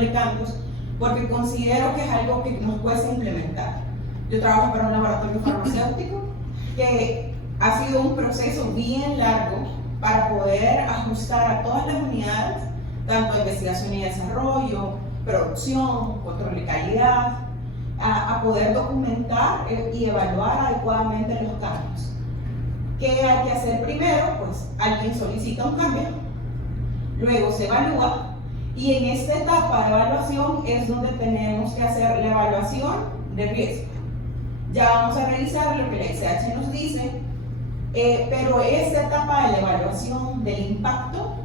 de cambios porque considero que es algo que nos cuesta implementar. Yo trabajo para un laboratorio farmacéutico que ha sido un proceso bien largo para poder ajustar a todas las unidades, tanto investigación y desarrollo, producción, control de calidad, a poder documentar y evaluar adecuadamente los cambios. ¿Qué hay que hacer primero? Pues alguien solicita un cambio, luego se evalúa, y en esta etapa de evaluación es donde tenemos que hacer la evaluación de riesgo. Ya vamos a revisar lo que la XH nos dice, pero esta etapa de la evaluación del impacto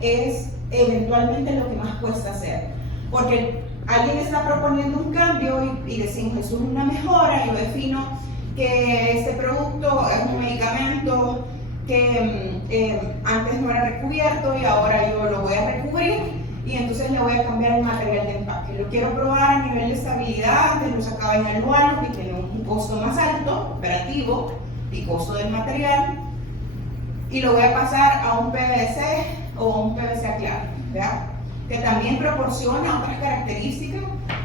es eventualmente lo que más cuesta hacer, porque alguien está proponiendo un cambio y decimos eso es una mejora. Yo defino que este producto es un medicamento que antes no era recubierto y ahora yo lo voy a recubrir, y entonces le voy a cambiar el material de empaque. Lo quiero probar a nivel de estabilidad, antes lo sacaba en aluminio que tiene un costo más alto, operativo y costo del material, y lo voy a pasar a un PVC o un PVC claro, ¿verdad? Que también proporciona otras características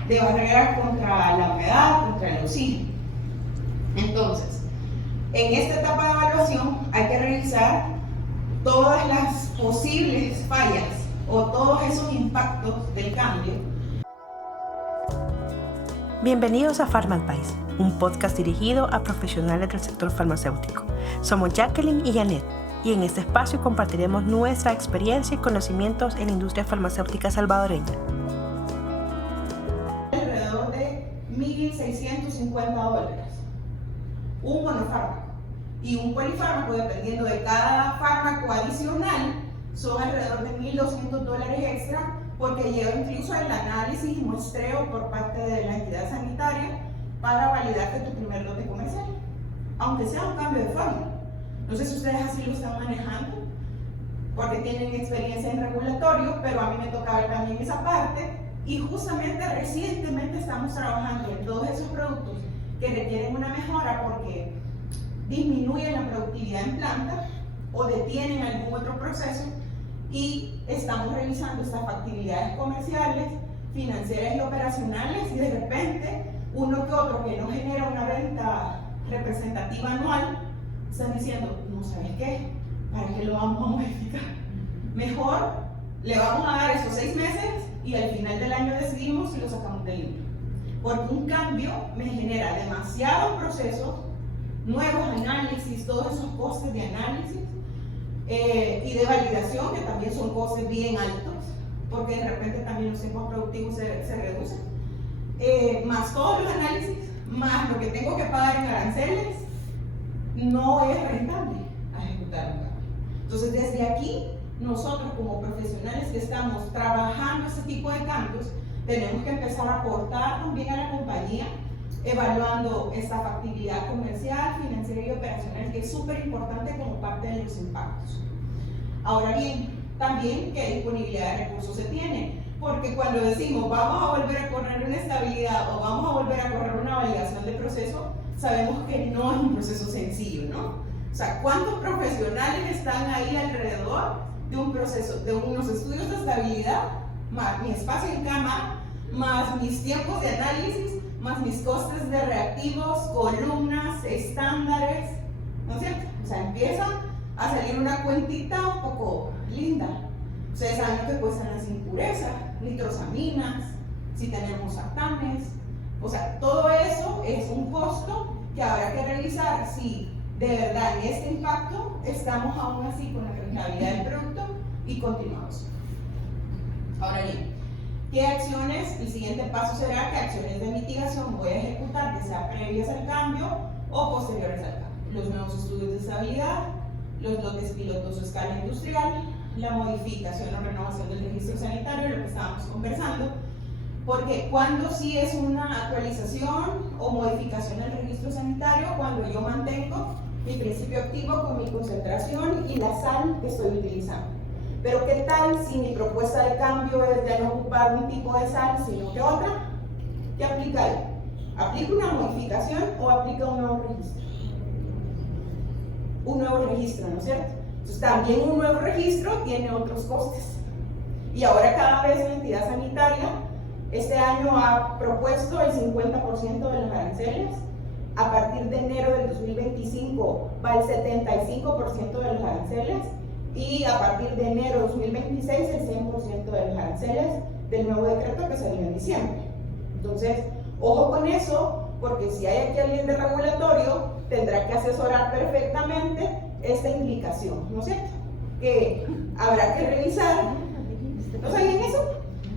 de barrera contra la humedad, contra el oxígeno. Entonces, en esta etapa de evaluación hay que revisar todas las posibles fallas o todos esos impactos del cambio. Bienvenidos a Pharma Advice, un podcast dirigido a profesionales del sector farmacéutico. Somos Jacqueline y Janet, y en este espacio compartiremos nuestra experiencia y conocimientos en la industria farmacéutica salvadoreña. Alrededor de $1,650. Un monofármaco y un polifármaco, dependiendo de cada fármaco adicional, son alrededor de $1,200 extra, porque lleva incluso el análisis y muestreo por parte de la entidad sanitaria para validar que tu primer lote comercial, aunque sea un cambio de fórmula. No sé si ustedes así lo están manejando, porque tienen experiencia en regulatorio, pero a mí me toca ver también esa parte, y justamente recientemente estamos trabajando en todos esos productos que requieren una mejora porque disminuyen la productividad en planta o detienen algún otro proceso, y estamos revisando estas factibilidades comerciales, financieras y operacionales, y de repente uno que otro que no genera una venta representativa anual, están diciendo, no sabes qué, ¿para qué lo vamos a modificar? Mejor le vamos a dar esos 6 meses y al final del año decidimos si lo sacamos del limpio, porque un cambio me genera demasiados procesos, nuevos análisis, todos esos costes de análisis y de validación, que también son costes bien altos, porque de repente también los tiempos productivos se reducen, más todos los análisis, más lo que tengo que pagar en aranceles, no es rentable ejecutar un cambio. Entonces, desde aquí, nosotros como profesionales que estamos trabajando este tipo de cambios, tenemos que empezar a aportar también a la compañía, evaluando esta factibilidad comercial, financiera y operacional, que es súper importante como parte de los impactos. Ahora bien, también qué disponibilidad de recursos se tiene, porque cuando decimos vamos a volver a correr una estabilidad o vamos a volver a correr una validación de proceso, sabemos que no es un proceso sencillo, ¿no? O sea, ¿cuántos profesionales están ahí alrededor de un proceso, de unos estudios de estabilidad, más mi espacio en cama, más mis tiempos de análisis, más mis costes de reactivos, columnas, estándares, ¿no es cierto? O sea, empieza a salir una cuentita un poco linda. Ustedes saben lo que cuestan las impurezas, nitrosaminas, si tenemos sartanes, o sea, todo eso es un costo que habrá que revisar si de verdad en este impacto estamos aún así con la rentabilidad del producto y continuamos. Ahora bien, ¿qué acciones? El siguiente paso será qué acciones de mitigación voy a ejecutar, que sean previas al cambio o posteriores al cambio. Los nuevos estudios de estabilidad, los lotes pilotos a escala industrial, la modificación o renovación del registro sanitario, lo que estábamos conversando, porque cuando sí es una actualización o modificación del registro sanitario, cuando yo mantengo mi principio activo con mi concentración y la sal que estoy utilizando. Pero ¿qué tal si mi propuesta de cambio es de no ocupar un tipo de sal, sino que otra? ¿Qué aplica ahí? ¿Aplica una modificación o aplica un nuevo registro? Un nuevo registro, ¿no es cierto? Entonces también un nuevo registro tiene otros costes. Y ahora cada vez la entidad sanitaria ha propuesto el 50% de los aranceles. A partir de enero del 2025 va el 75% de los aranceles y a partir de enero de 2026 el 100% de los aranceles del nuevo decreto que salió en diciembre. Entonces, ojo con eso, porque si hay aquí alguien de regulatorio, tendrá que asesorar perfectamente esta implicación, ¿no es cierto? Que habrá que revisar. ¿No sabían eso?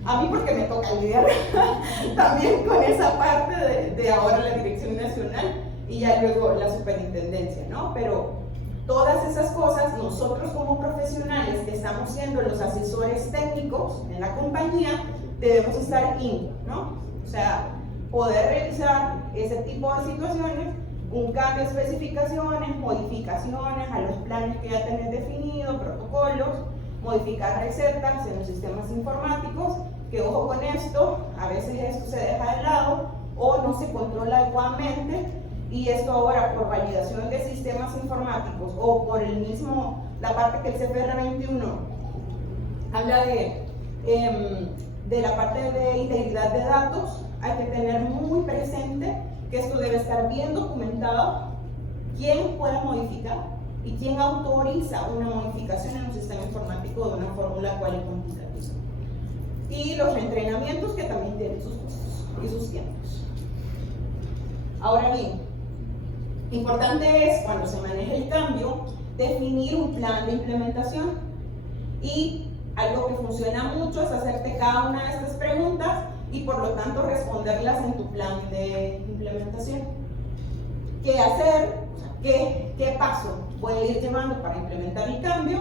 A mí porque me toca lidiar también con esa parte de ahora la Dirección Nacional y ya luego la Superintendencia, ¿no? Pero todas esas cosas, nosotros como profesionales que estamos siendo los asesores técnicos en la compañía, debemos estar ¿no? O sea, poder realizar ese tipo de situaciones, un cambio de especificaciones, modificaciones a los planes que ya tenés definidos, protocolos, modificar recetas en los sistemas informáticos, que ojo con esto, a veces esto se deja de lado o no se controla adecuadamente y esto ahora por validación de sistemas informáticos o por la parte que el CFR 21 habla de la parte de integridad de datos, hay que tener muy presente que esto debe estar bien documentado, quién puede modificar y quién autoriza una modificación en un sistema informático de una fórmula cual y cuantitativa. Y los entrenamientos que también tienen sus costos y sus tiempos. Ahora bien, importante es cuando se maneja el cambio, definir un plan de implementación y algo que funciona mucho es hacerte cada una de estas preguntas y por lo tanto responderlas en tu plan de implementación. ¿Qué hacer? ¿Qué paso voy a ir llevando para implementar el cambio?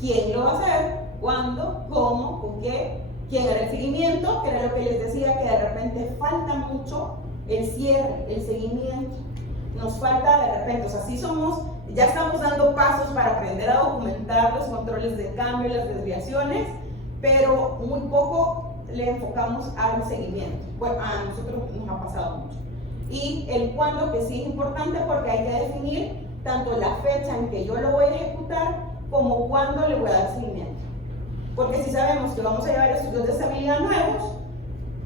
¿Quién lo va a hacer? ¿Cuándo? ¿Cómo? ¿Con qué? ¿Quién hará el seguimiento? Que era lo que les decía, que de repente falta mucho el cierre, el seguimiento. Nos falta de repente, o sea, sí ya estamos dando pasos para aprender a documentar los controles de cambio, las desviaciones, pero muy poco le enfocamos al seguimiento. Bueno, a nosotros nos ha pasado mucho. Y el cuándo, que sí es importante porque hay que definir tanto la fecha en que yo lo voy a ejecutar como cuándo le voy a dar seguimiento. Porque si sabemos que vamos a llevar estudios de estabilidad nuevos,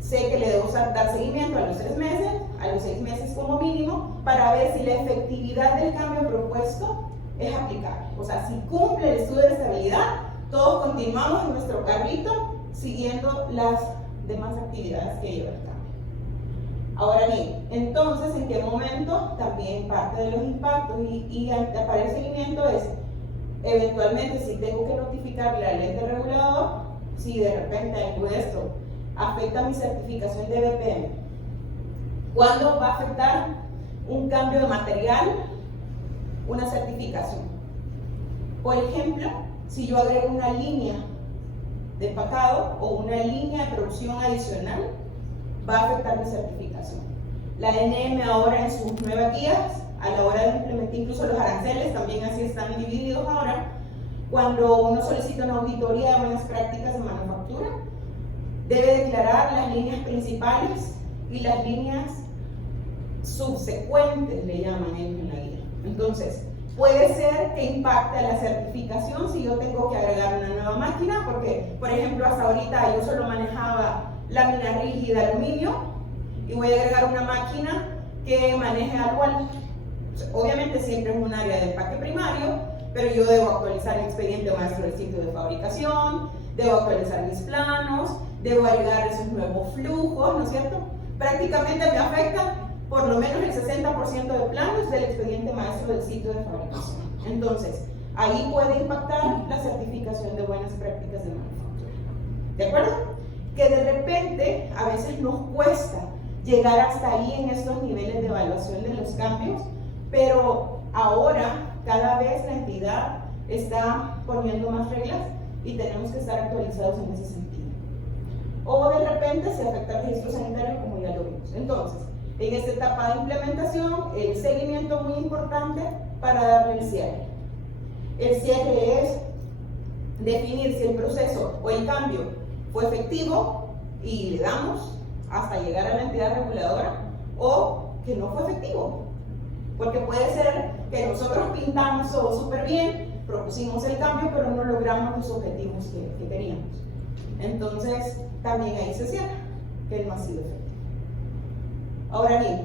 sé que le debo dar seguimiento a los 3 meses, a los 6 meses como mínimo, para ver si la efectividad del cambio propuesto es aplicable. O sea, si cumple el estudio de estabilidad, todos continuamos en nuestro carrito siguiendo las demás actividades que lleva el cambio. Ahora bien, entonces, ¿en qué momento? También parte de los impactos y para el seguimiento es, eventualmente, si tengo que notificarle al ente regulador, si de repente algo de esto afecta mi certificación de BPM. ¿Cuándo va a afectar un cambio de material, una certificación? Por ejemplo, si yo agrego una línea de empacado o una línea de producción adicional, va a afectar mi certificación. La NM ahora en sus nuevas guías, a la hora de implementar incluso los aranceles, también así están divididos ahora, cuando uno solicita una auditoría de buenas prácticas de manufactura, debe declarar las líneas principales y las líneas subsecuentes, le llaman ellos en la guía. Entonces, puede ser que impacte a la certificación si yo tengo que agregar una nueva máquina, porque, por ejemplo, hasta ahorita yo solo manejaba lámina rígida de aluminio y voy a agregar una máquina que maneje algo. Obviamente siempre es un área de empaque primario, pero yo debo actualizar el expediente maestro del sitio de fabricación, debo actualizar mis planos, debo agregar esos nuevos flujos, ¿no es cierto? Prácticamente me afecta por lo menos el 60% de planos del expediente maestro del sitio de fabricación. Entonces, ahí puede impactar la certificación de buenas prácticas de manufactura. ¿De acuerdo? Que de repente a veces nos cuesta llegar hasta ahí en estos niveles de evaluación de los cambios, pero ahora cada vez la entidad está poniendo más reglas y tenemos que estar actualizados en ese sentido. O de repente se afecta el registro sanitario, como ya lo vimos. Entonces, en esta etapa de implementación, el seguimiento muy importante para darle el cierre. El cierre es definir si el proceso o el cambio fue efectivo y le damos hasta llegar a la entidad reguladora, o que no fue efectivo. Porque puede ser que nosotros pintamos todo súper bien, propusimos el cambio, pero no logramos los objetivos que queríamos. Entonces, también ahí se cierra. que no ha sido efectivo. Ahora bien,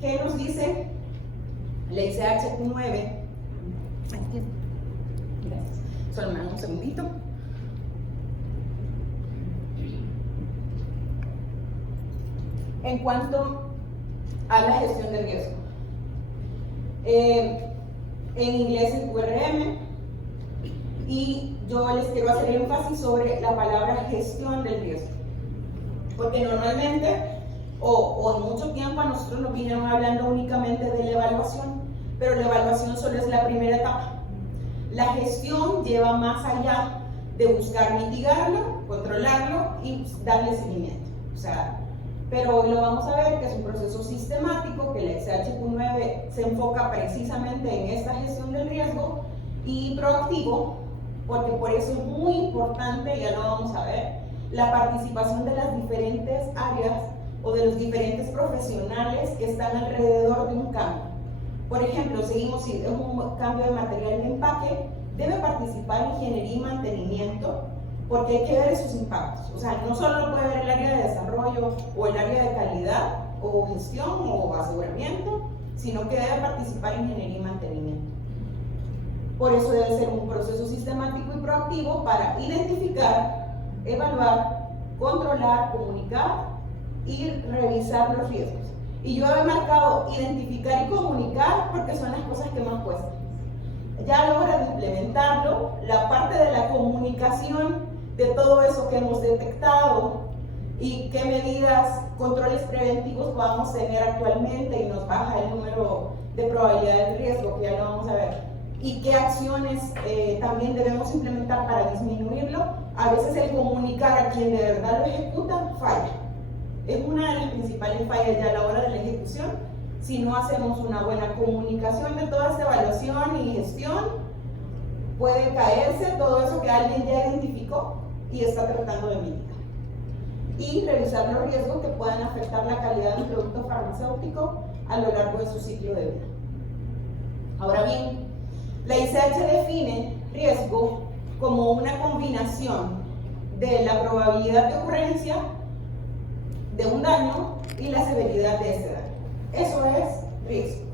¿qué nos dice la ICH 9? Gracias. Solo me dan un segundito. En cuanto a la gestión del riesgo. En inglés es URM, y yo les quiero hacer énfasis sobre la palabra gestión del riesgo, porque normalmente o en mucho tiempo a nosotros nos vinieron hablando únicamente de la evaluación, pero la evaluación solo es la primera etapa. La gestión lleva más allá de buscar mitigarlo, controlarlo y darle seguimiento. O sea, pero lo vamos a ver que es un proceso sistemático, que la ICH-Q9 se enfoca precisamente en esta gestión del riesgo y proactivo, porque por eso es muy importante, ya lo vamos a ver, la participación de las diferentes áreas o de los diferentes profesionales que están alrededor de un cambio. Por ejemplo, seguimos, si es un cambio de material de empaque, debe participar ingeniería y mantenimiento, porque hay que ver esos impactos. O sea, no solo lo puede ver el área de desarrollo o el área de calidad o gestión o aseguramiento, sino que debe participar ingeniería y mantenimiento. Por eso debe ser un proceso sistemático y proactivo para identificar, evaluar, controlar, comunicar y revisar los riesgos. Y yo he marcado identificar y comunicar porque son las cosas que más cuestan. Ya a la hora de implementarlo, la parte de la comunicación de todo eso que hemos detectado y qué medidas, controles preventivos podamos tener actualmente y nos baja el número de probabilidad de riesgo, que ya lo vamos a ver, y qué acciones también debemos implementar para disminuirlo. A veces el comunicar a quien de verdad lo ejecuta falla. Es una de las principales fallas ya a la hora de la ejecución. Si no hacemos una buena comunicación de toda esta evaluación y gestión, puede caerse todo eso que alguien ya identificó y está tratando de mitigar. Y revisar los riesgos que puedan afectar la calidad de un producto farmacéutico a lo largo de su ciclo de vida. Ahora bien, la ICH define riesgo como una combinación de la probabilidad de ocurrencia de un daño y la severidad de ese daño. Eso es riesgo.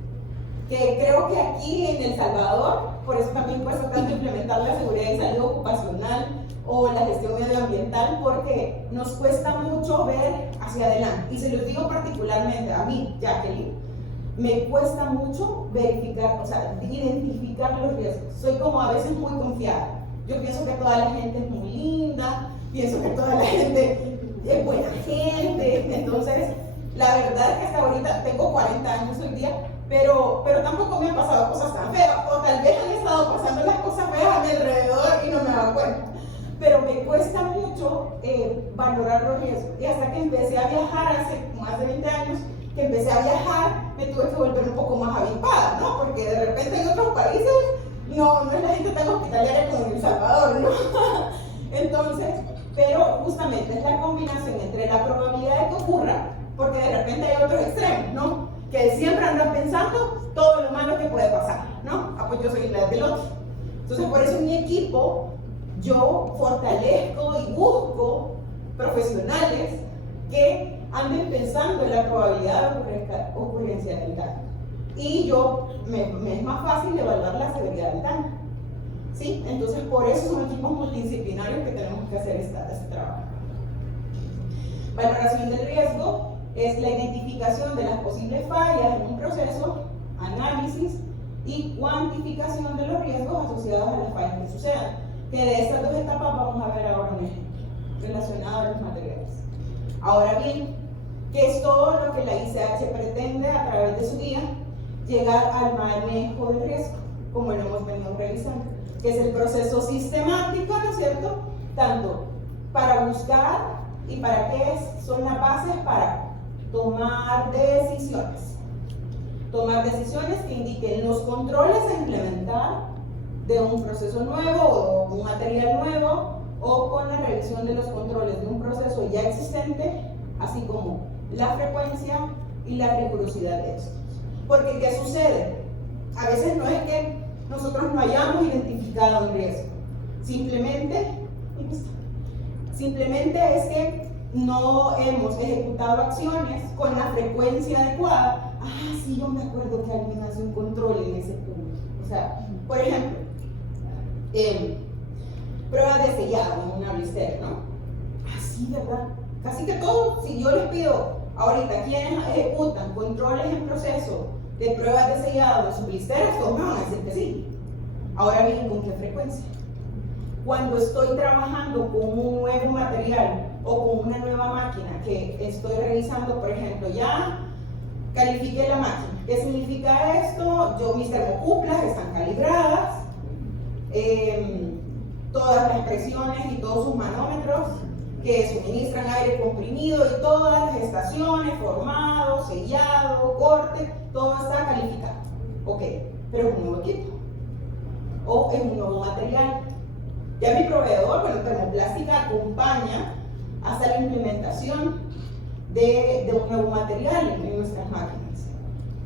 Que creo que aquí en El Salvador, por eso también cuesta tanto implementar la seguridad y salud ocupacional o la gestión medioambiental, porque nos cuesta mucho ver hacia adelante. Y se los digo particularmente a mí, Jacqueline, me cuesta mucho verificar, o sea, identificar los riesgos. Soy como a veces muy confiada. Yo pienso que toda la gente es muy linda, pienso que toda la gente es buena gente. Entonces, la verdad es que hasta ahorita tengo 40 años hoy día, pero tampoco me han pasado cosas tan feas, o tal vez han estado pasando las cosas feas a mi alrededor y no me he dado cuenta. Pero me cuesta mucho valorar los riesgos. Y hasta que empecé a viajar hace más de 20 años, que empecé a viajar, me tuve que volver un poco más avispada, ¿no? Porque de repente en otros países no es la gente tan hospitalaria como en El Salvador, ¿no? Entonces, pero justamente es la combinación entre la probabilidad de que ocurra, porque de repente hay otros extremos, ¿no? Que siempre andan pensando todo lo malo que puede pasar, ¿no? Ah, pues yo soy la del otro. Entonces, por eso en mi equipo yo fortalezco y busco profesionales que anden pensando en la probabilidad de ocurrencia del daño. Y me es más fácil evaluar la severidad del daño. ¿Sí? Entonces, por eso son equipos multidisciplinarios que tenemos que hacer este trabajo. Valoración del riesgo es la identificación de las posibles fallas en un proceso, análisis y cuantificación de los riesgos asociados a las fallas que sucedan. Que de estas dos etapas vamos a ver ahora un ejemplo relacionado a los materiales. Ahora bien, ¿qué es todo lo que la ICH pretende a través de su guía? Llegar al manejo del riesgo, como lo hemos venido revisando, que es el proceso sistemático, ¿no es cierto? Tanto para buscar y para qué son las bases para tomar decisiones. Tomar decisiones que indiquen los controles a implementar de un proceso nuevo o un material nuevo, o con la revisión de los controles de un proceso ya existente, así como la frecuencia y la rigurosidad de estos. Porque ¿qué sucede? A veces no es que nosotros no hayamos identificado un riesgo, simplemente es que no hemos ejecutado acciones con la frecuencia adecuada. Sí, yo me acuerdo que alguien hace un control en ese punto. O sea, por ejemplo, pruebas de sellado en una blistera, ¿no? Sí, ¿verdad? Casi que todo, si yo les pido ahorita quienes ejecutan controles en proceso de pruebas de sellado en sus blisteras, todos me van a decir que sí. Ahora bien, ¿con qué frecuencia? Cuando estoy trabajando con un nuevo material o con una nueva máquina que estoy revisando, por ejemplo, ya califiqué la máquina. ¿Qué significa esto? Mis termocuplas están calibradas, todas las presiones y todos sus manómetros que suministran aire comprimido y todas las estaciones, formado, sellado, corte, todo está calificado. Ok, pero es un nuevo equipo o es un nuevo material. Ya mi proveedor, Termoplástica acompaña hasta la implementación de un nuevo material en nuestras máquinas.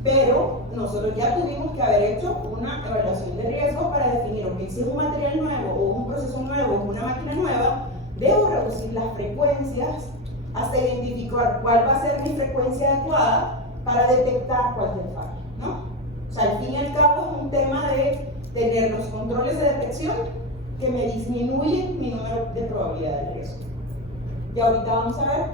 Pero nosotros ya tuvimos que haber hecho una evaluación de riesgo para definir, ok, si es un material nuevo o un proceso nuevo o una máquina nueva, debo reducir las frecuencias hasta identificar cuál va a ser mi frecuencia adecuada para detectar cualquier falla, ¿no? O sea, al fin y al cabo es un tema de tener los controles de detección que me disminuyen mi número de probabilidad de riesgo. Y ahorita vamos a ver,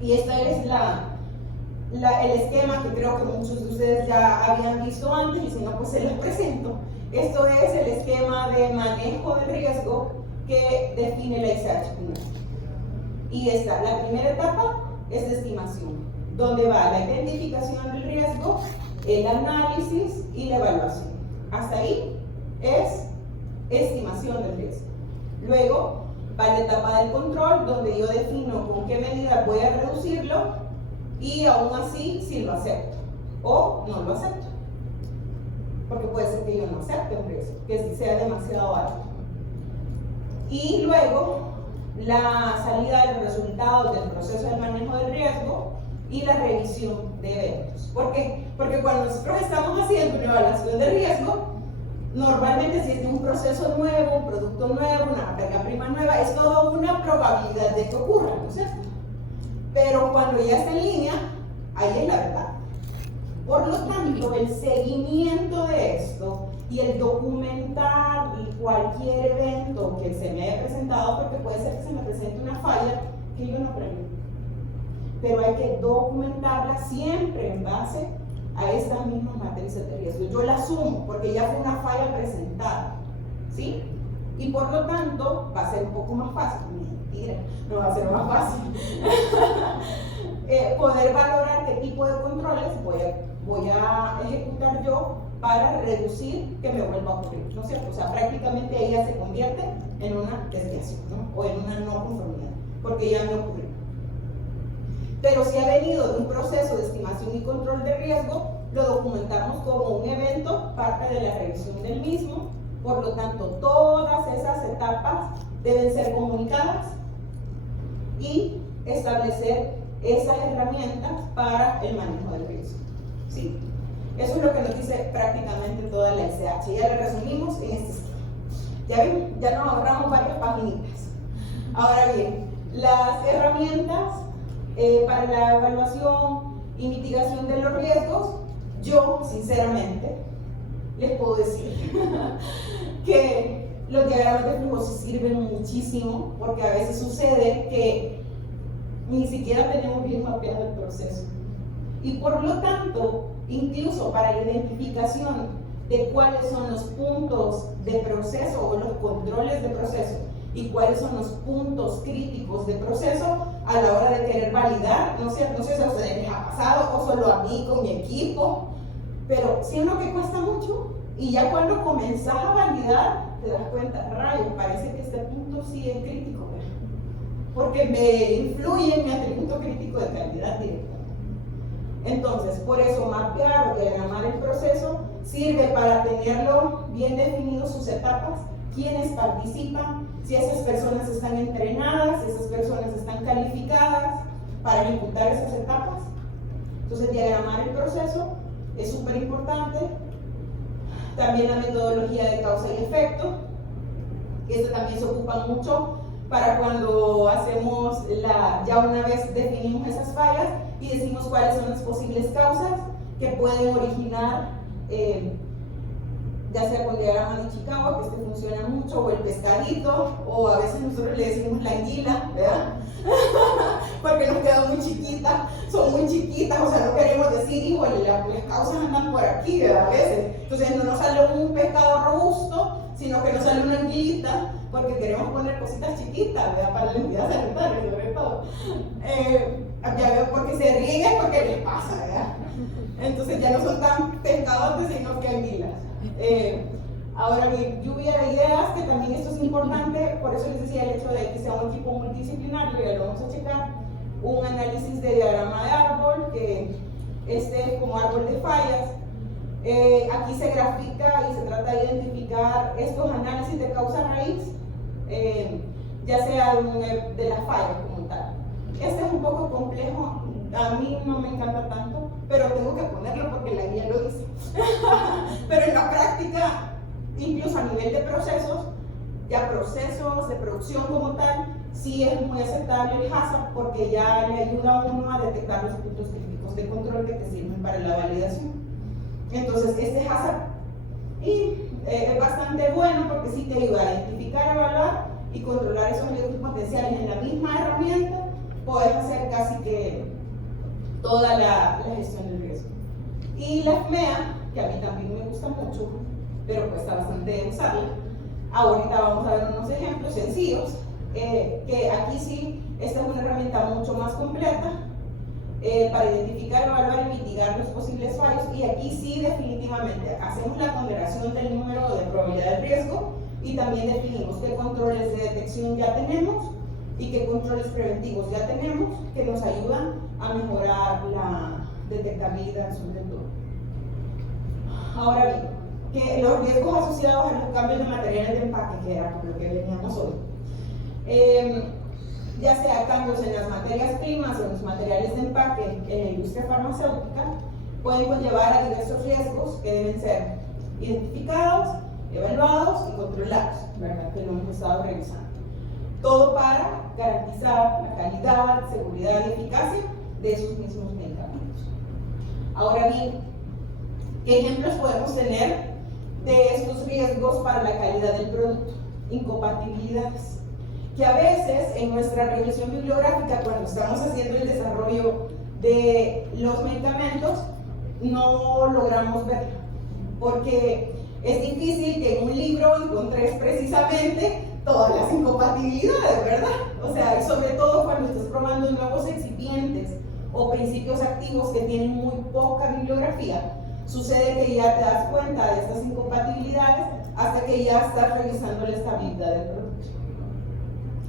y esta es el esquema que creo que muchos de ustedes ya habían visto antes, y si no, pues se los presento. Esto es el esquema de manejo de riesgo que define la ICH-1. Y la primera etapa es de estimación, donde va la identificación del riesgo, el análisis y la evaluación. Hasta ahí es estimación del riesgo. Luego va la etapa del control, donde yo defino con qué medida voy a reducirlo y aún así si lo acepto o no lo acepto. Porque puede ser que yo no acepte un riesgo, que sea demasiado alto. Y luego la salida de los resultados del proceso de manejo del riesgo y la revisión de eventos. ¿Por qué? Porque cuando nosotros estamos haciendo una evaluación de riesgo, normalmente si es un proceso nuevo, un producto nuevo, una materia prima nueva, es toda una probabilidad de que ocurra, ¿no es cierto? Pero cuando ya está en línea, ahí es la verdad. Por lo tanto, el seguimiento de esto y el documentar cualquier evento que se me haya presentado, porque puede ser que se me presente una falla que yo no preví, pero hay que documentarla siempre en base a estas mismas matrices de riesgo. Yo la asumo porque ya fue una falla presentada, ¿sí? Y por lo tanto va a ser un poco más fácil, mentira, no va a ser más fácil poder valorar qué tipo de controles voy a ejecutar yo para reducir que me vuelva a ocurrir, ¿no es cierto? O sea, prácticamente ahí ya se convierte en una desviación, ¿no? O en una no conformidad, porque ya me ocurrió. Pero si ha venido de un proceso de estimación y control de riesgo, lo documentamos como un evento, parte de la revisión del mismo. Por lo tanto, todas esas etapas deben ser comunicadas y establecer esas herramientas para el manejo del riesgo, ¿sí? Eso es lo que nos dice prácticamente toda la ICH. Ya lo resumimos en este esquema. Ya ven, ya nos ahorramos varias paginitas. Ahora bien, las herramientas para la evaluación y mitigación de los riesgos, yo sinceramente les puedo decir que los diagramas de flujo sí sirven muchísimo, porque a veces sucede que ni siquiera tenemos bien mapeado el proceso. Y por lo tanto, incluso para la identificación de cuáles son los puntos de proceso o los controles de proceso y cuáles son los puntos críticos de proceso a la hora de querer validar, no sé si a ustedes les ha pasado o solo a mí con mi equipo, pero sí es lo que cuesta mucho, y ya cuando comenzás a validar te das cuenta, rayos, parece que este punto sí es crítico, ¿verdad? Porque me influye en mi atributo crítico de calidad directamente. Entonces, por eso mapear o diagramar el proceso sirve para tenerlo bien definido sus etapas, quiénes participan, si esas personas están entrenadas, si esas personas están calificadas para ejecutar esas etapas. Entonces, diagramar el proceso es súper importante. También la metodología de causa y efecto, que esto también se ocupa mucho para cuando hacemos ya una vez definimos esas fallas y decimos cuáles son las posibles causas que pueden originar, ya sea con diagrama de Chicago, que este funciona mucho, o el pescadito, o a veces nosotros le decimos la anguila, ¿verdad? Porque nos quedan muy chiquitas, son muy chiquitas, o sea, no queremos decir, híjole, las causas andan por aquí, ¿verdad? A veces. Entonces no nos sale un pescado robusto, sino que nos sale una anguilita, porque queremos poner cositas chiquitas, ¿verdad? Para la entidad sanitaria, sobre todo. Ya veo, porque se ríen es porque les pasa, ¿verdad? Entonces ya no son tan pescadotes, sino que anguilas. Ahora bien, lluvia de ideas, que también esto es importante, por eso les decía el hecho de que sea un equipo multidisciplinario, ya lo vamos a checar, un análisis de diagrama de árbol, que este es como árbol de fallas. Aquí se grafica y se trata de identificar estos análisis de causa raíz, ya sea de las fallas como tal. Este es un poco complejo, a mí no me encanta tanto, pero tengo que ponerlo porque la guía lo dice. Pero en la práctica, incluso a nivel de procesos, ya procesos de producción como tal, sí es muy aceptable el HACCP porque ya le ayuda a uno a detectar los puntos críticos de control que te sirven para la validación. Entonces, este HACCP es bastante bueno porque sí te ayuda a identificar, evaluar y controlar esos riesgos potenciales en la misma herramienta. Puedes hacer casi que toda la gestión del riesgo. Y la FMEA, que a mí también me gusta mucho, pero cuesta bastante usarla. Ahorita vamos a ver unos ejemplos sencillos, que aquí sí, esta es una herramienta mucho más completa para identificar, evaluar y mitigar los posibles fallos, y aquí sí definitivamente hacemos la ponderación del número de probabilidad de riesgo y también definimos qué controles de detección ya tenemos y qué controles preventivos ya tenemos que nos ayudan a mejorar la detectabilidad sobre todo. Ahora bien, que los riesgos asociados a los cambios de materiales de empaque, que era por lo que veníamos hoy, ya sea cambios en las materias primas o en los materiales de empaque en la industria farmacéutica, pueden conllevar a diversos riesgos que deben ser identificados, evaluados y controlados, ¿verdad? Que lo hemos estado revisando. Todo para garantizar la calidad, seguridad y eficacia de esos mismos medicamentos. Ahora bien, ¿qué ejemplos podemos tener de estos riesgos para la calidad del producto? Incompatibilidades, que a veces en nuestra revisión bibliográfica, cuando estamos haciendo el desarrollo de los medicamentos, no logramos verlo, porque es difícil que en un libro encontres precisamente todas las incompatibilidades, ¿verdad? O sea, sobre todo cuando estás probando nuevos excipientes o principios activos que tienen muy poca bibliografía, sucede que ya te das cuenta de estas incompatibilidades hasta que ya estás revisando la estabilidad del producto.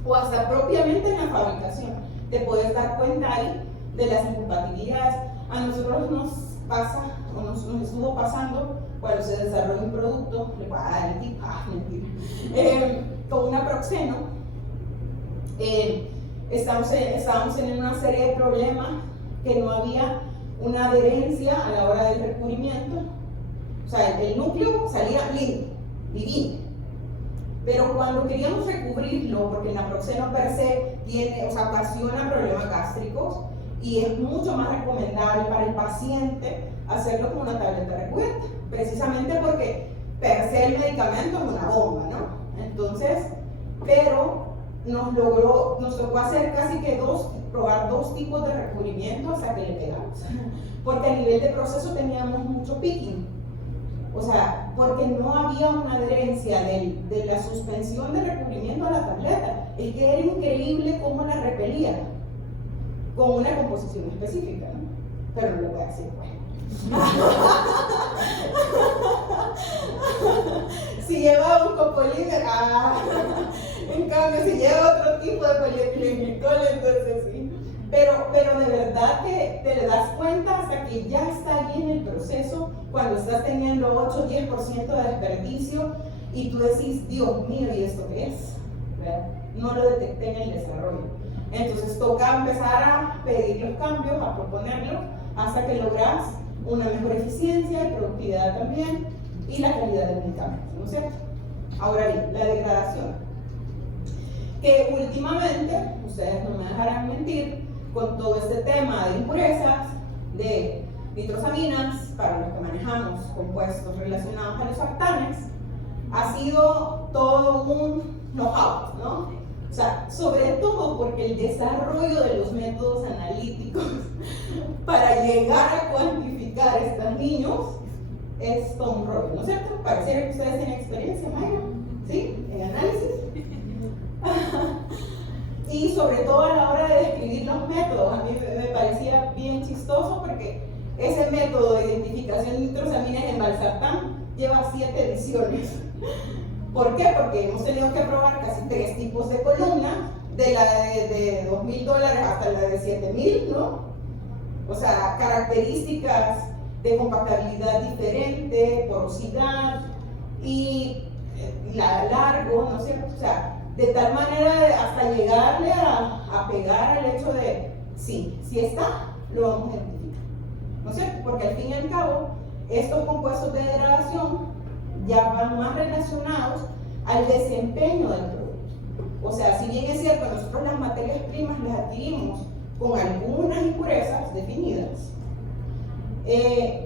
O hasta propiamente en la fabricación, te puedes dar cuenta ahí de las incompatibilidades. A nosotros nos pasa, o nos estuvo pasando, cuando se desarrolla un producto, le voy a dar el tip, mentira, con un naproxeno, estábamos en una serie de problemas que no había una adherencia a la hora del recubrimiento. O sea, el núcleo salía lindo, divino. Pero cuando queríamos recubrirlo, porque el naproxeno per se ocasiona problemas gástricos y es mucho más recomendable para el paciente hacerlo con una tableta recubierta, precisamente porque per se el medicamento es una bomba, ¿no? Entonces, pero nos tocó hacer casi que probar dos tipos de recubrimiento hasta que le pegamos, porque a nivel de proceso teníamos mucho picking. O sea, porque no había una adherencia de la suspensión de recubrimiento a la tableta. Es que era increíble cómo la repelía, con una composición específica, ¿no? Pero no lo voy a decir, bueno. Si lleva un copolímer, en cambio, si lleva otro tipo de polietilenglicol, entonces sí. Pero de verdad que te le das cuenta hasta que ya está ahí en el proceso, cuando estás teniendo 8 o 10% de desperdicio y tú decís, Dios mío, ¿y esto qué es? ¿Verdad? No lo detecté en el desarrollo. Entonces toca empezar a pedir los cambios, a proponerlos, hasta que logras una mejor eficiencia y productividad también, y la calidad del medicamento, ¿no es cierto? Ahora bien, la degradación. que últimamente, ustedes no me dejarán mentir, con todo este tema de impurezas, de nitrosaminas, para los que manejamos compuestos relacionados a los sartanes, ha sido todo un know-how, ¿no? O sea, sobre todo porque el desarrollo de los métodos analíticos para llegar a cuantificar a estos niños es todo un rollo, ¿no es cierto? Pareciera que ustedes tienen experiencia, Mayra, ¿sí? En análisis. Y sobre todo a la hora de describir los métodos, a mí me parecía bien chistoso porque ese método de identificación de nitrosaminas en valsartán lleva 7 ediciones. ¿Por qué? Porque hemos tenido que probar casi 3 tipos de columnas, de la de $2,000 hasta la de 7,000, ¿no? O sea, características de compactabilidad diferente, porosidad y largo, ¿no es cierto? O sea, de tal manera hasta llegarle a pegar al hecho de, sí, si está, lo vamos a identificar, ¿no es cierto? Porque al fin y al cabo, estos compuestos de degradación ya van más relacionados al desempeño del producto. O sea, si bien es cierto, nosotros las materias primas las adquirimos con algunas impurezas definidas,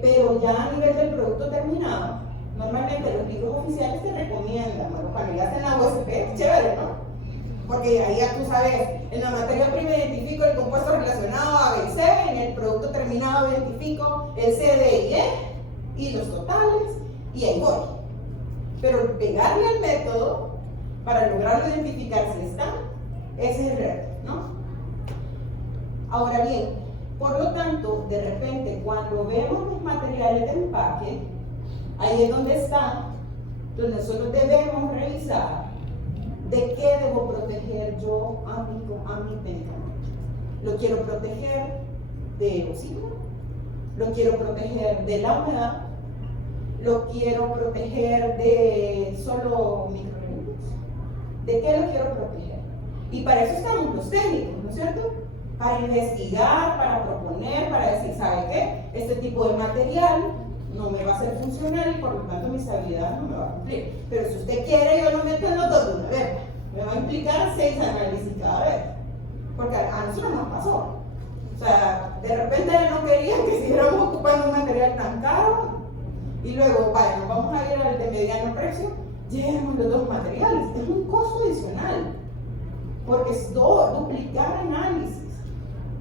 pero ya a nivel del producto terminado, normalmente los libros oficiales te recomiendan, bueno, cuando ya está en la USP, chévere, ¿no? Porque ahí ya tú sabes, en la materia prima identifico el compuesto relacionado a B y C, en el producto terminado identifico el C, D y E, y los totales, y ahí voy. Pero pegarle al método para lograrlo identificar si está, ese es el reto, ¿no? Ahora bien, por lo tanto, de repente, cuando vemos los materiales de empaque, ahí es donde está, donde nosotros debemos revisar de qué debo proteger yo a mi medicamento. Lo quiero proteger de oxígeno, lo quiero proteger de la humedad, lo quiero proteger de solo microorganismos. ¿De qué lo quiero proteger? Y para eso estamos los técnicos, ¿no es cierto? Para investigar, para proponer, para decir, ¿sabe qué? Este tipo de material no me va a ser funcional y por lo tanto mi estabilidad no me va a cumplir. Pero si usted quiere, yo lo meto en los dos de una vez. Me va a implicar 6 análisis cada vez. Porque a nosotros nos pasó. O sea, de repente no querían que siguiéramos ocupando un material tan caro y luego, vale, nos vamos a ir al de mediano precio, llevemos los 2 materiales. Es un costo adicional. Porque es duplicar análisis.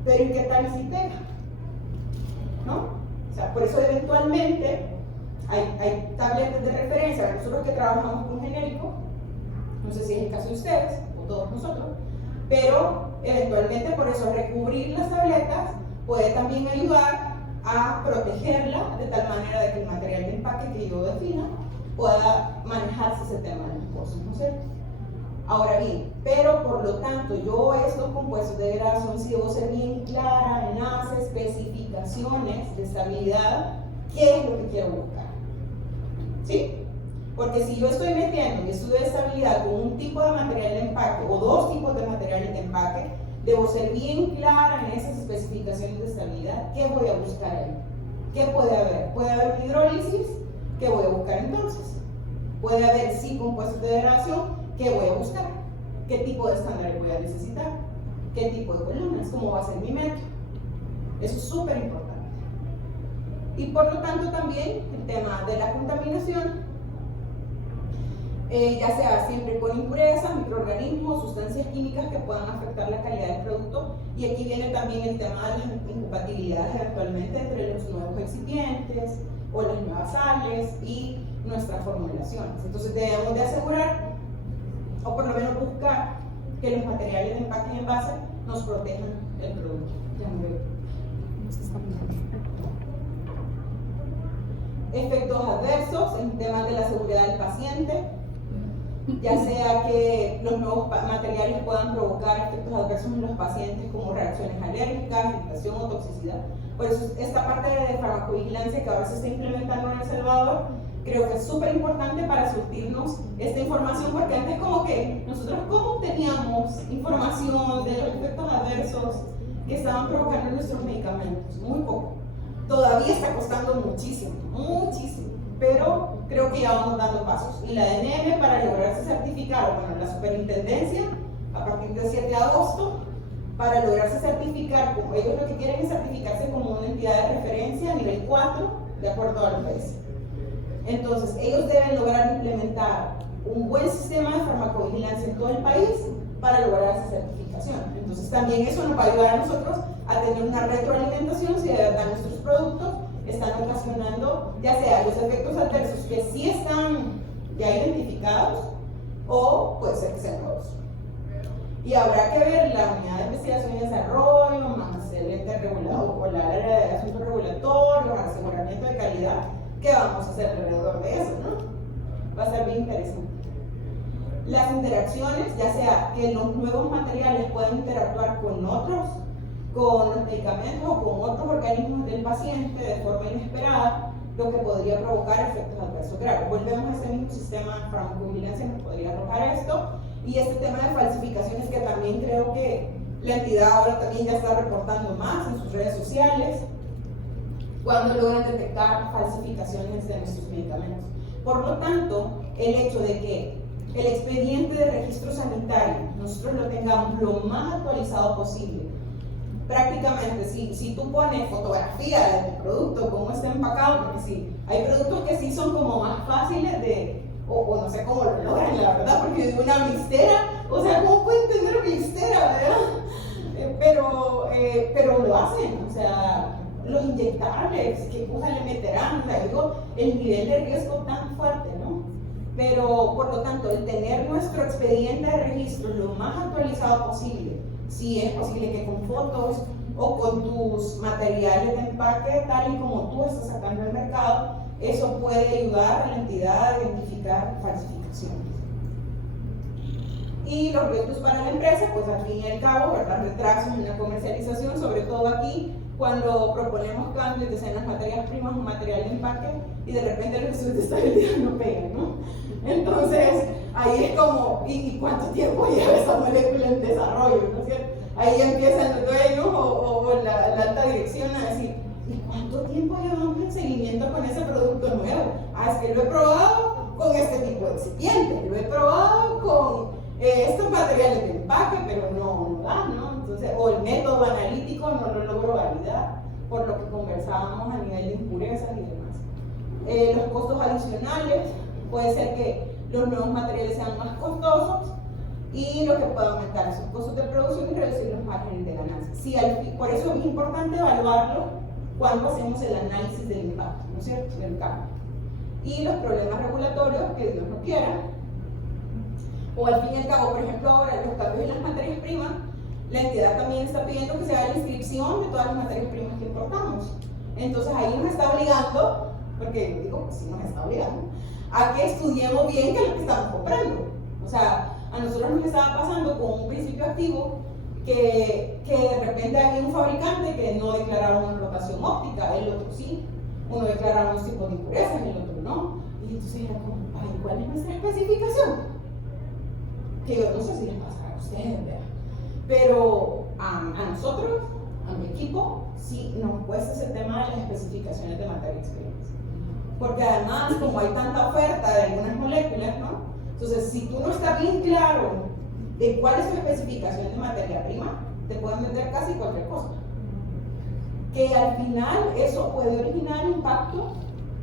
Pero ¿y qué tal si pega? ¿No? O sea, por eso eventualmente hay tabletas de referencia. Nosotros que trabajamos con genérico, no sé si es el caso de ustedes o todos nosotros, pero eventualmente por eso recubrir las tabletas puede también ayudar a protegerla de tal manera de que el material de empaque que yo defina pueda manejarse ese tema de los costos, ¿no es cierto? Ahora bien, pero por lo tanto, yo estos compuestos de degradación sí debo ser bien clara en las especificaciones de estabilidad, qué es lo que quiero buscar. ¿Sí? Porque si yo estoy metiendo mi estudio de estabilidad con un tipo de material de empaque o 2 tipos de materiales de empaque, debo ser bien clara en esas especificaciones de estabilidad, qué voy a buscar ahí. ¿Qué puede haber? ¿Puede haber una hidrólisis? ¿Qué voy a buscar entonces? Puede haber sí compuestos de degradación. ¿Qué voy a buscar? ¿Qué tipo de estándares voy a necesitar? ¿Qué tipo de columnas? ¿Cómo va a ser mi método? Eso es súper importante. Y por lo tanto también el tema de la contaminación, ya sea siempre con impurezas, microorganismos, sustancias químicas que puedan afectar la calidad del producto. Y aquí viene también el tema de las incompatibilidades eventualmente entre los nuevos excipientes o las nuevas sales y nuestras formulaciones. Entonces debemos de asegurar o por lo menos buscar que los materiales de empaque y envase nos protejan el producto. Efectos adversos en temas de la seguridad del paciente, ya sea que los nuevos materiales puedan provocar efectos adversos en los pacientes como reacciones alérgicas, irritación o toxicidad. Por eso esta parte de farmacovigilancia que ahora se está implementando en El Salvador, creo que es súper importante para surtirnos esta información, porque antes como que nosotros cómo teníamos información de los efectos adversos que estaban provocando nuestros medicamentos, muy poco. Todavía está costando muchísimo, muchísimo, pero creo que ya vamos dando pasos. Y la DNM para lograrse certificar, bueno, la superintendencia a partir del 7 de agosto, para lograrse certificar, como ellos lo que quieren es certificarse como una entidad de referencia a nivel 4, de acuerdo a la OPS. Entonces, ellos deben lograr implementar un buen sistema de farmacovigilancia en todo el país para lograr esa certificación. Entonces, también eso nos va a ayudar a nosotros a tener una retroalimentación si de verdad nuestros productos están ocasionando, ya sea los efectos adversos que sí están ya identificados, o puede ser que sean nuevos. Y habrá que ver la unidad de investigación y desarrollo, más el ente regulador o la área de asuntos regulatorios, aseguramiento de calidad, ¿qué vamos a hacer alrededor de eso, no? Va a ser bien interesante. Las interacciones, ya sea que los nuevos materiales puedan interactuar con otros, con los medicamentos o con otros organismos del paciente de forma inesperada, lo que podría provocar efectos adversos graves. Volvemos a ese mismo sistema de farmacovigilancia que podría arrojar esto, y este tema de falsificaciones que también creo que la entidad ahora también ya está reportando más en sus redes sociales cuando logran detectar falsificaciones de nuestros medicamentos. Por lo tanto, el hecho de que el expediente de registro sanitario nosotros lo tengamos lo más actualizado posible. Prácticamente, si tú pones fotografía de tu producto, cómo está empacado, porque sí, hay productos que sí son como más fáciles de, o no sé cómo lo logran, la verdad, porque de una blistera, o sea, ¿cómo pueden tener blistera, verdad? Pero lo hacen, o sea, los inyectables, ¿qué cosa le meterán? O sea, digo, el nivel de riesgo tan fuerte, ¿no? Pero, por lo tanto, el tener nuestro expediente de registro lo más actualizado posible, si es posible que con fotos o con tus materiales de empaque, tal y como tú estás sacando al mercado, eso puede ayudar a la entidad a identificar falsificaciones. Y los riesgos para la empresa, pues al fin y al cabo, ¿verdad? Retrasos en la comercialización, sobre todo aquí, cuando proponemos cambios de las materias primas o material de empaque y de repente los estudios de estabilidad no pegan, ¿no? Entonces, ahí es como, ¿y cuánto tiempo lleva esa molécula en desarrollo? ¿No es cierto? Ahí empiezan los dueños o la alta dirección a decir, ¿y cuánto tiempo llevamos en seguimiento con ese producto nuevo? Ah, es que lo he probado con este tipo de excipiente, lo he probado con estos materiales de empaque, pero no da, ¿no? Entonces, o el método analítico no lo logro validar, por lo que conversábamos a nivel de impurezas y demás. Los costos adicionales, puede ser que los nuevos materiales sean más costosos y lo que puede aumentar esos costos de producción y reducir los márgenes de ganancia. Sí, por eso es importante evaluarlo cuando hacemos el análisis del impacto, ¿no es cierto?, del cambio. Y los problemas regulatorios, que Dios no quiera, o al fin y al cabo, por ejemplo, ahora los cambios en las materias primas, la entidad también está pidiendo que se haga la inscripción de todas las materias primas que importamos. Entonces ahí nos está obligando, porque digo, pues sí nos está obligando, a que estudiemos bien qué es lo que estamos comprando. O sea, a nosotros nos estaba pasando con un principio activo que de repente había un fabricante que no declaraba una rotación óptica, el otro sí, uno declaraba unos tipos de impurezas, el otro no. Y entonces era como, ay, ¿cuál es nuestra especificación? Que yo no sé si les pasa a ustedes, ¿verdad? Pero a nosotros, a mi equipo, sí nos cuesta ese tema de las especificaciones de materias primas. Porque además, como hay tanta oferta de algunas moléculas, ¿no? Entonces, si tú no estás bien claro de cuál es tu especificación de materia prima, te pueden meter casi cualquier cosa. Que al final eso puede originar impacto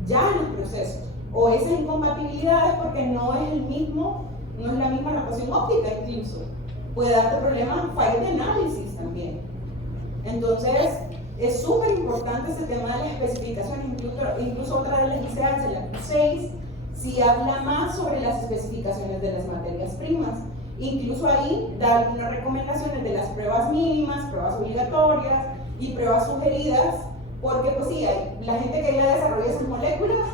ya en los procesos. O esas incompatibilidades porque no es la misma rotación óptica incluso. Puede darte problemas, fallos de análisis también. Entonces, es súper importante ese tema de las especificaciones, incluso otra de las licencias, la Q6, sí habla más sobre las especificaciones de las materias primas. Incluso ahí da algunas recomendaciones de las pruebas mínimas, pruebas obligatorias y pruebas sugeridas, porque pues sí, la gente que ya desarrolla esas moléculas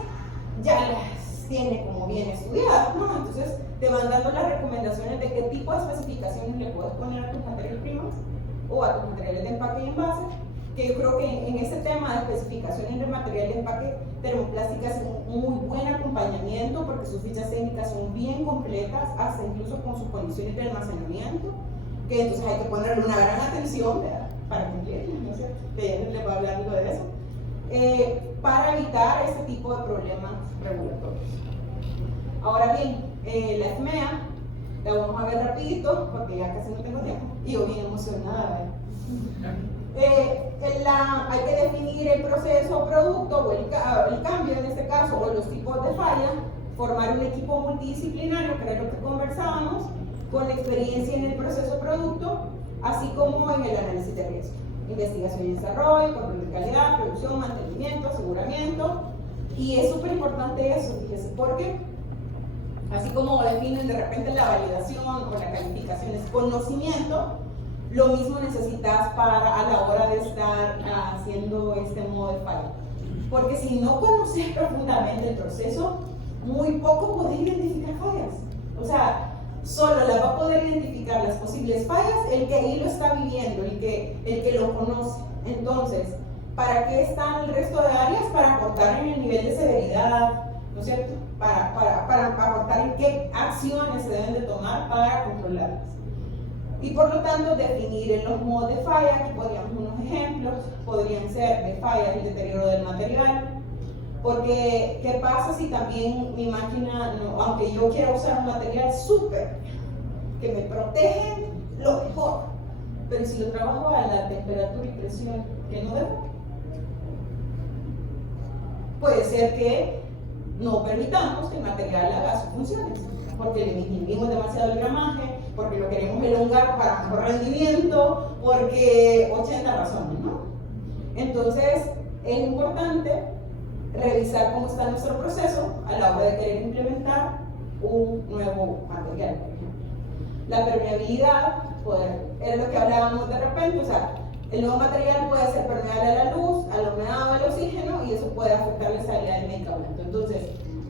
ya las tiene como bien estudiadas, ¿no? Entonces te van dando las recomendaciones de qué tipo de especificaciones le puedes poner a tus materias primas o a tus materiales de empaque y envase, que yo creo que en ese tema de especificaciones de material de empaque, Termoplástica es un muy buen acompañamiento porque sus fichas técnicas son bien completas, hasta incluso con sus condiciones de almacenamiento, que entonces hay que ponerle una gran atención, ¿verdad?, para cumplirlas, ¿no es cierto? Que ya les voy a hablar algo de eso, para evitar este tipo de problemas regulatorios. Ahora bien, la FMEA La vamos a ver rapidito, porque ya casi no tengo tiempo, y yo bien emocionada. Hay que definir el proceso o producto, o el cambio en este caso, o los tipos de falla, formar un equipo multidisciplinario, que era lo que conversábamos, con experiencia en el proceso producto, así como en el análisis de riesgo, investigación y desarrollo, control de calidad, producción, mantenimiento, aseguramiento. Y es súper importante eso, fíjese, porque así como definen de repente la validación o la calificación es conocimiento, lo mismo necesitas a la hora de estar haciendo este modo de falla. Porque si no conoces profundamente el proceso, muy poco podés identificar fallas. O sea, solo la va a poder identificar las posibles fallas el que ahí lo está viviendo, el que lo conoce. Entonces, ¿para qué están el resto de áreas? Para aportar en el nivel de severidad, ¿no es cierto? Para aportar en qué acciones se deben de tomar para controlarlas. Y por lo tanto, definir en los modos de falla, aquí podríamos unos ejemplos, podrían ser de falla el deterioro del material, porque ¿qué pasa si también mi máquina, aunque yo quiera usar un material súper, que me protege lo mejor, pero si lo trabajo a la temperatura y presión que no debo, puede ser que no permitamos que el material haga sus funciones, porque le disminuimos demasiado el gramaje, porque lo queremos elongar para mejor rendimiento, porque 80 razones, ¿no? Entonces, es importante revisar cómo está nuestro proceso a la hora de querer implementar un nuevo material, por ejemplo. La permeabilidad, es lo que hablábamos de repente, o sea, el nuevo material puede ser permeable a la luz, a la humedad o al oxígeno, y eso puede afectar la estabilidad del medicamento. Entonces,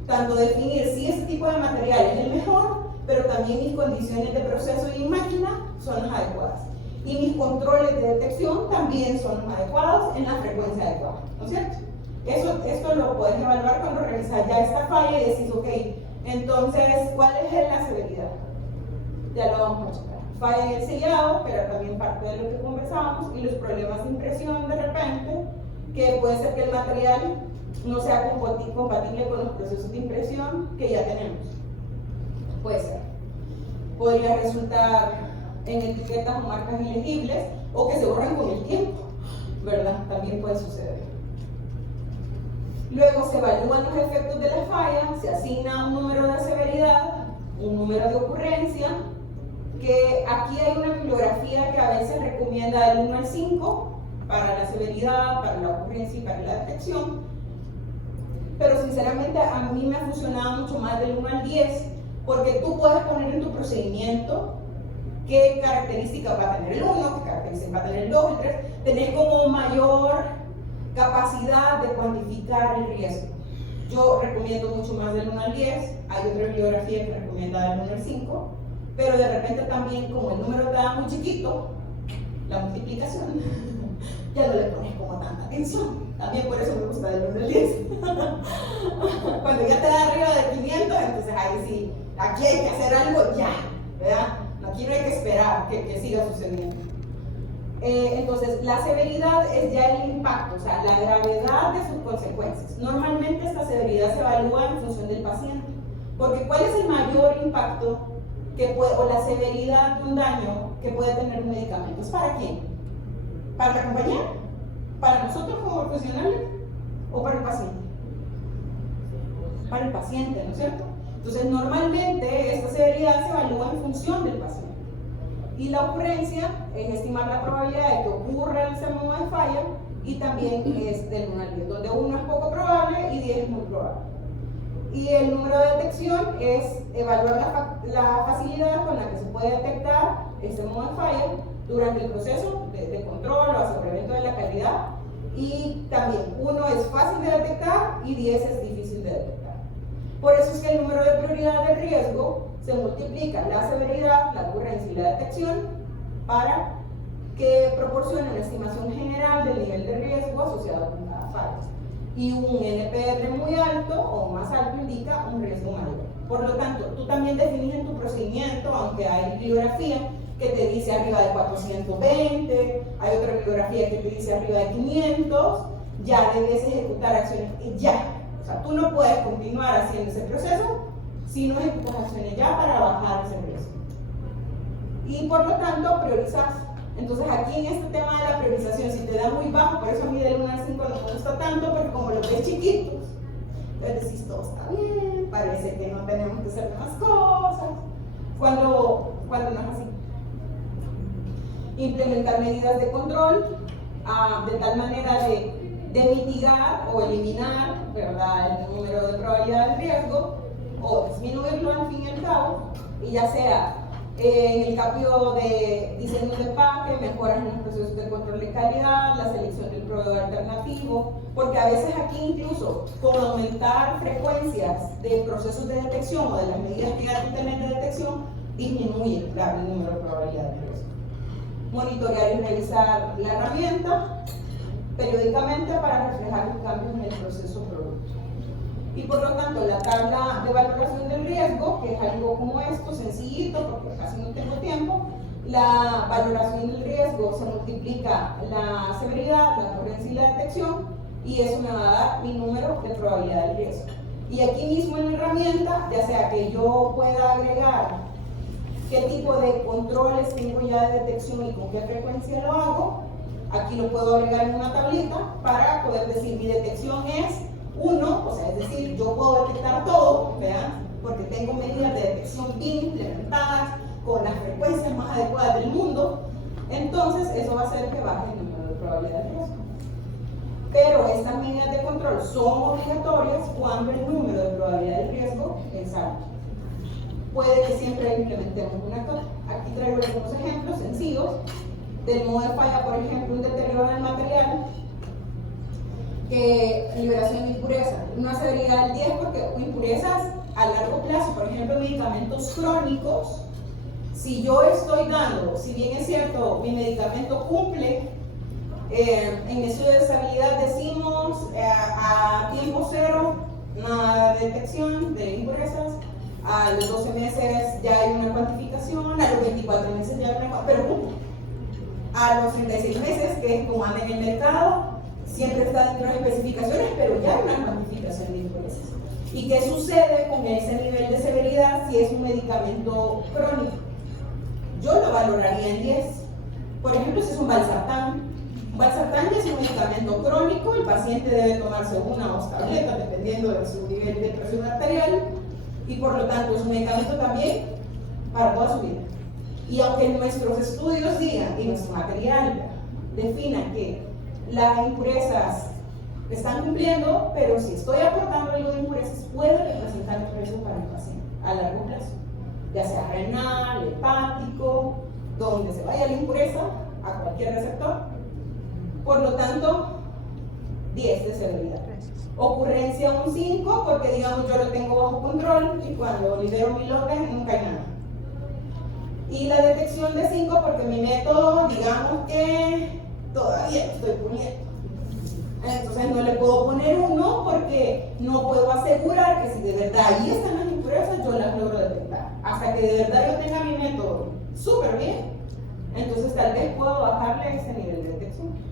tanto definir si ese tipo de material es el mejor, pero también mis condiciones de proceso y máquina son las adecuadas. Y mis controles de detección también son los adecuados en la frecuencia adecuada, ¿no es cierto? Esto lo puedes evaluar cuando revisas ya esta falla y decís, ok, entonces, ¿cuál es la severidad? Ya lo vamos a checar. Falla en el sellado, que era también parte de lo que conversábamos, y los problemas de impresión de repente, que puede ser que el material no sea compatible con los procesos de impresión que ya tenemos. Puede ser. Podría resultar en etiquetas o marcas ilegibles o que se borran con el tiempo, ¿verdad? También puede suceder. Luego se evalúan los efectos de la falla, se asigna un número de severidad, un número de ocurrencia, que aquí hay una bibliografía que a veces recomienda del 1 al 5 para la severidad, para la ocurrencia y para la detección, pero sinceramente a mí me ha funcionado mucho más del 1 al 10, porque tú puedes poner en tu procedimiento qué características va a tener el 1, qué características va a tener el 2, el 3, tenés como mayor capacidad de cuantificar el riesgo. Yo recomiendo mucho más del 1 al 10, hay otra bibliografía que recomienda del 1 al 5, pero de repente también como el número te da muy chiquito, la multiplicación, ya no le pones como tanta atención. También por eso me gusta del 1 al 10. Cuando ya te da arriba de 500, entonces ahí sí, aquí hay que hacer algo ya, ¿verdad? Aquí no hay que esperar que siga sucediendo. Entonces, la severidad es ya el impacto, o sea, la gravedad de sus consecuencias. Normalmente esta severidad se evalúa en función del paciente, porque ¿cuál es el mayor impacto o la severidad de un daño que puede tener un medicamento? ¿Es para quién? ¿Para la compañía? ¿Para nosotros como profesionales? ¿O para el paciente? Para el paciente, ¿no es cierto? Entonces, normalmente esta severidad se evalúa en función del paciente. Y la ocurrencia es estimar la probabilidad de que ocurra ese modo de falla, y también es del 1 al 10, donde 1 es poco probable y 10 es muy probable. Y el número de detección es evaluar la facilidad con la que se puede detectar este modo de falla durante el proceso de control o aseguramiento de la calidad. Y también 1 es fácil de detectar y 10 es difícil de detectar. Por eso es que el número de prioridad de riesgo se multiplica la severidad, la ocurrencia y la detección para que proporcione una estimación general del nivel de riesgo asociado con cada falla. Y un NPR muy alto o más alto indica un riesgo mayor. Por lo tanto, tú también definís en tu procedimiento, aunque hay bibliografía que te dice arriba de 420, hay otra bibliografía que te dice arriba de 500, ya debes ejecutar acciones ya. O sea, tú no puedes continuar haciendo ese proceso si no ejecutas acciones ya para bajar ese riesgo. y por lo tanto priorizas. Entonces aquí en este tema de la priorización, si te da muy bajo, por eso a mí del 1 al 5 no me gusta tanto, porque como los ves chiquitos, entonces decís todo está bien, parece que no tenemos que hacer más cosas, cuando no es así. Implementar medidas de control de tal manera de mitigar o eliminar, ¿verdad?, el número de probabilidad de riesgo o disminuirlo al fin y al cabo, y ya sea en el cambio de diseño de empaque, mejoras en los procesos de control de calidad, la selección del proveedor alternativo, porque a veces aquí incluso con aumentar frecuencias de procesos de detección o de las medidas que ya tienen de detección, disminuye el número de probabilidad de riesgo. Monitorear y revisar la herramienta periódicamente para reflejar los cambios en el proceso producto. Y por lo tanto, la tabla de valoración del riesgo, que es algo como esto, sencillito, porque casi no tengo tiempo, la valoración del riesgo se multiplica la severidad, la ocurrencia y la detección, y eso me va a dar mi número de probabilidad del riesgo. Y aquí mismo en la herramienta, ya sea que yo pueda agregar qué tipo de controles tengo ya de detección y con qué frecuencia lo hago, aquí lo puedo agregar en una tablita para poder decir mi detección es 1, o sea, es decir, yo puedo detectar todo, ¿vean? Porque tengo medidas de detección bien implementadas, con las frecuencias más adecuadas del mundo, entonces eso va a hacer que baje el número de probabilidad de riesgo. Pero estas medidas de control son obligatorias cuando el número de probabilidad de riesgo es alto. Puede que siempre implementemos una cosa. Aquí traigo algunos ejemplos sencillos. Del modo de falla, por ejemplo, un deterioro del material, liberación de impurezas. Una severidad del 10 porque impurezas a largo plazo, por ejemplo, medicamentos crónicos, si yo estoy dando, si bien es cierto, mi medicamento cumple, en el estudio de estabilidad decimos a tiempo cero, una detección de impurezas, a los 12 meses ya hay una cuantificación, a los 24 meses ya hay una, pero a los 36 meses, que es como anda en el mercado, siempre está dentro de las especificaciones, pero ya hay una cuantificación de impurezas. ¿Y qué sucede con ese nivel de severidad si es un medicamento crónico? Yo lo valoraría en 10. Por ejemplo, si es un valsartán. Un valsartán ya es un medicamento crónico, el paciente debe tomarse 1 o 2 tabletas dependiendo de su nivel de presión arterial, y por lo tanto es un medicamento también para toda su vida. Y aunque nuestros estudios digan y nuestro material defina que las impurezas están cumpliendo, pero si estoy aportando algo de impurezas puede representar un riesgo para el paciente a largo plazo, ya sea renal, hepático, donde se vaya la impureza a cualquier receptor. Por lo tanto, 10 de severidad. Ocurrencia un 5 porque digamos yo lo tengo bajo control y cuando libero mi lote nunca hay nada. Y la detección de 5 porque mi método, digamos que todavía lo estoy poniendo. Entonces no le puedo poner 1 porque no puedo asegurar que si de verdad ahí están las impurezas yo las logro detectar. Hasta que de verdad yo tenga mi método súper bien, entonces tal vez puedo bajarle ese nivel de detección.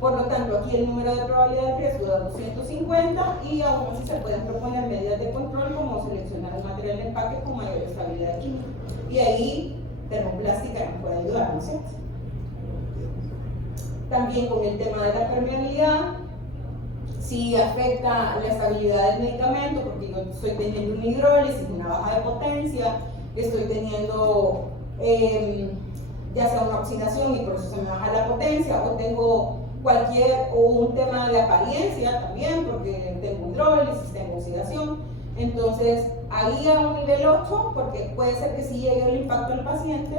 Por lo tanto, aquí el número de probabilidad de riesgo da 250 y aún así se pueden proponer medidas de control como seleccionar un material de empaque con mayor estabilidad química. Y ahí termoplástica nos puede ayudar, ¿no es cierto? También con el tema de la permeabilidad, si afecta la estabilidad del medicamento, porque yo estoy teniendo una hidrólisis, una baja de potencia, estoy teniendo ya sea una oxidación y por eso se me baja la potencia, o tengo un tema de apariencia también, porque tengo hidrólisis, tengo oxidación. Entonces, ahí a un nivel 8, porque puede ser que sí llegue el impacto al paciente,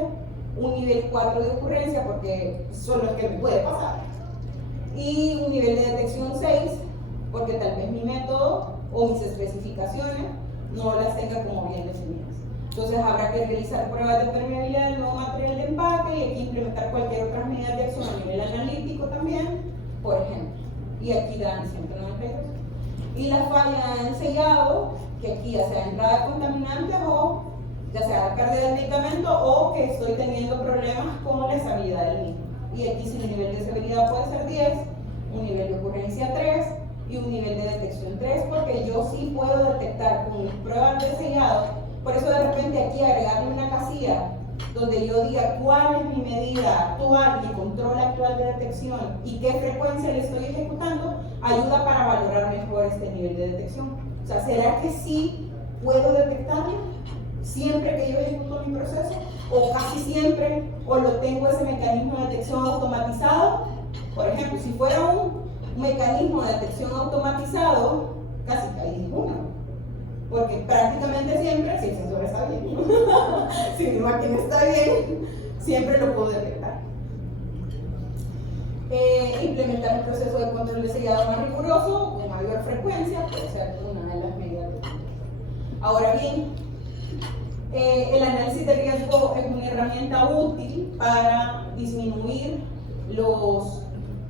un nivel 4 de ocurrencia, porque son los que me puede pasar, y un nivel de detección 6, porque tal vez mi método o mis especificaciones no las tenga como bien definidas. Entonces habrá que realizar pruebas de permeabilidad del nuevo material de empaque y aquí implementar cualquier otra medida de acción a nivel analítico también, por ejemplo. Y aquí dan 192. Y la falla en sellado, que aquí ya sea entrada de contaminantes o ya sea pérdida del medicamento o que estoy teniendo problemas con la estabilidad del mismo. Y aquí si el nivel de severidad puede ser 10, un nivel de ocurrencia 3 y un nivel de detección 3, porque yo sí puedo detectar con mis pruebas de sellado Por eso de repente aquí agregarle una casilla donde yo diga cuál es mi medida actual, mi control actual de detección y qué frecuencia le estoy ejecutando, ayuda para valorar mejor este nivel de detección. O sea, ¿será que sí puedo detectarlo siempre que yo ejecuto mi proceso? ¿O casi siempre? ¿O lo tengo ese mecanismo de detección automatizado? Por ejemplo, si fuera un mecanismo de detección automatizado, casi caí ninguno. Porque prácticamente siempre, si el sensor está bien, si mi máquina está bien, siempre lo puedo detectar. Implementar un proceso de control de sellado más riguroso, con mayor frecuencia, puede ser una de las medidas de control. Ahora bien, el análisis de riesgo es una herramienta útil para disminuir los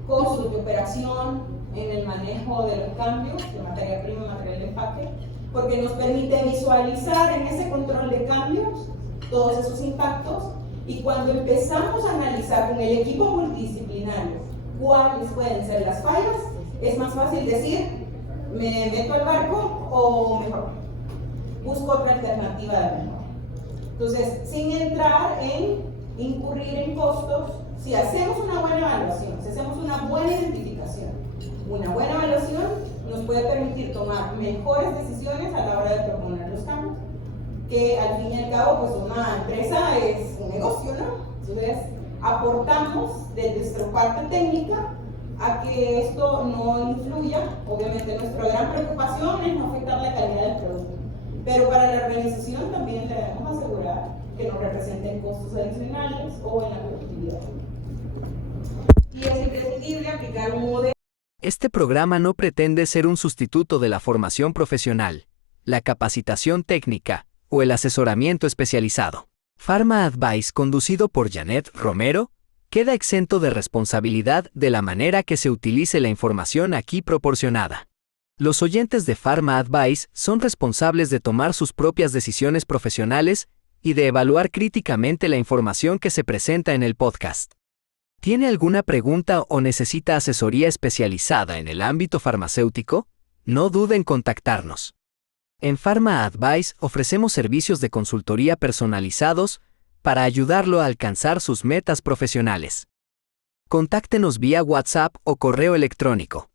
costos de operación en el manejo de los cambios de materia prima y material de empaque, porque nos permite visualizar en ese control de cambios todos esos impactos, y cuando empezamos a analizar con el equipo multidisciplinario cuáles pueden ser las fallas, es más fácil decir, ¿me meto al barco o mejor busco otra alternativa de mejor? Entonces, sin entrar en incurrir en costos, si hacemos una buena evaluación, si hacemos una buena identificación, una buena evaluación nos puede permitir tomar mejores decisiones a la hora de proponer los cambios, que al fin y al cabo, pues una empresa es un negocio, ¿no? Entonces, aportamos desde nuestra parte técnica a que esto no influya. Obviamente, nuestra gran preocupación es no afectar la calidad del producto, pero para la organización también debemos asegurar que no representen costos adicionales o en la productividad. Y es imprescindible aplicar un modelo. Este programa no pretende ser un sustituto de la formación profesional, la capacitación técnica o el asesoramiento especializado. Pharma Advice, conducido por Janet Romero, queda exento de responsabilidad de la manera que se utilice la información aquí proporcionada. Los oyentes de Pharma Advice son responsables de tomar sus propias decisiones profesionales y de evaluar críticamente la información que se presenta en el podcast. ¿Tiene alguna pregunta o necesita asesoría especializada en el ámbito farmacéutico? No dude en contactarnos. En Pharma Advice ofrecemos servicios de consultoría personalizados para ayudarlo a alcanzar sus metas profesionales. Contáctenos vía WhatsApp o correo electrónico.